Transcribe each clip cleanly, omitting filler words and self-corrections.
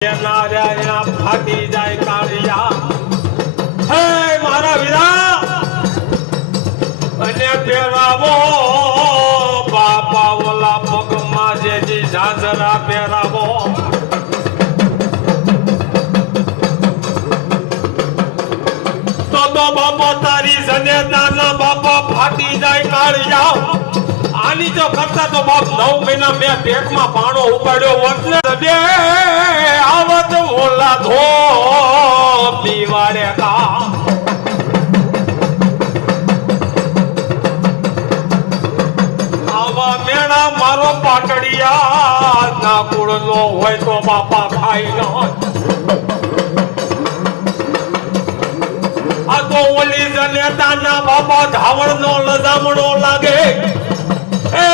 ફાટી જાય કાળિયા હે મારા વીરા અને પહેરાવો બાપા ઓલા પગમાં જેજી ઝાંઝરા પહેરાવો તો બાપા તારી જનેતાના બાપા ફાટી જાય કાળિયા આની જો કરતા તો બાપ 9 મહિના મેં પેટમાં પાણો ઉપાડ્યો વતને દે આવત ઓલા ધો પીવાડે કા આવા મેણા મારો પાટડિયા ના કુળનો હોય તો બાપા ખાઈ ન આ તો ઓલી જનેતાના બાપા ધાવણનો લજામણો લાગે એ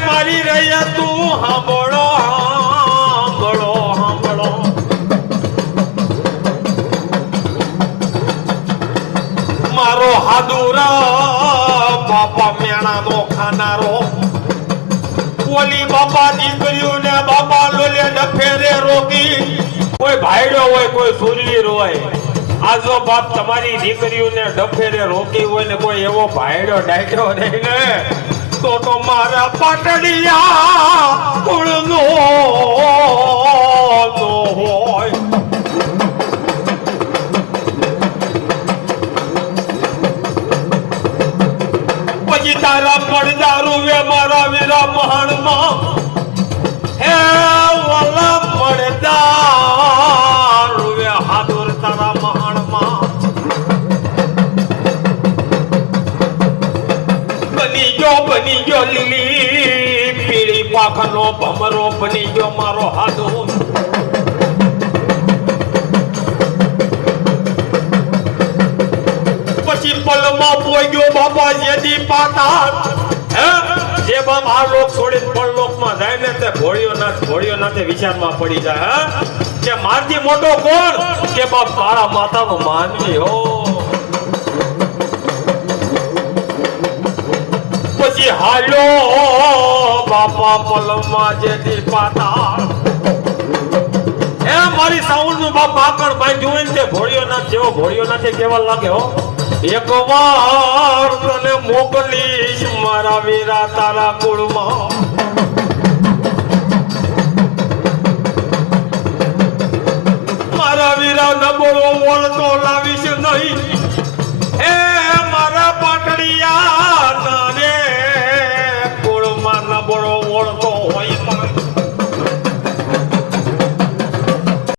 મારી રહ્યા તું સાંભળો સાંભળો સાંભળો મારો હાદુરા બાપા મેણાનો ખાનારો ઓલી બાપા દીકરીઓને બાપા લોલે ડફેરે રોકી કોઈ ભાઈડો હોય કોઈ સુરવીર હોય આજો બાપ તમારી દીકરીઓને ડફેરે રોકી હોય ને કોઈ એવો ભાઈડો ડાયટો નહીં ને તો મારા પાટડિયા કુળનો હોય પછી તારા પડદા રૂવે મારા વીરા મહાણમાં હે વાલા પડદા રૂવે હાદુર તારા મહાણમાં બની ગયો લીલી પીળી પાખનો ભમરો બની ગયો મારો હાથો પછી પલમાં પોઈ ગયો બાબા જેદી પાતા હે જે બાબા લોક છોડીને પરલોકમાં જાય ને તે ઘોડીઓ નાથે વિચારમાં પડી જાય હે કે મારથી મોટો કોણ કે બાપ તારા માતાનો માનવી હો પછી હાલો બાપા પલમાં જેથી પાતા એ મારી સાઉન્ડ નું બાપ આકણ બાંધ્યું હોય ને તે ઘોડીઓ ના જેવો ઘોડીઓ ના છે કેવા લાગે હો એક વાર તને મોકલીશ મારા વીરા તારા કુળમાં મારા વીરા નબળો વળતો લાવીશ નહીં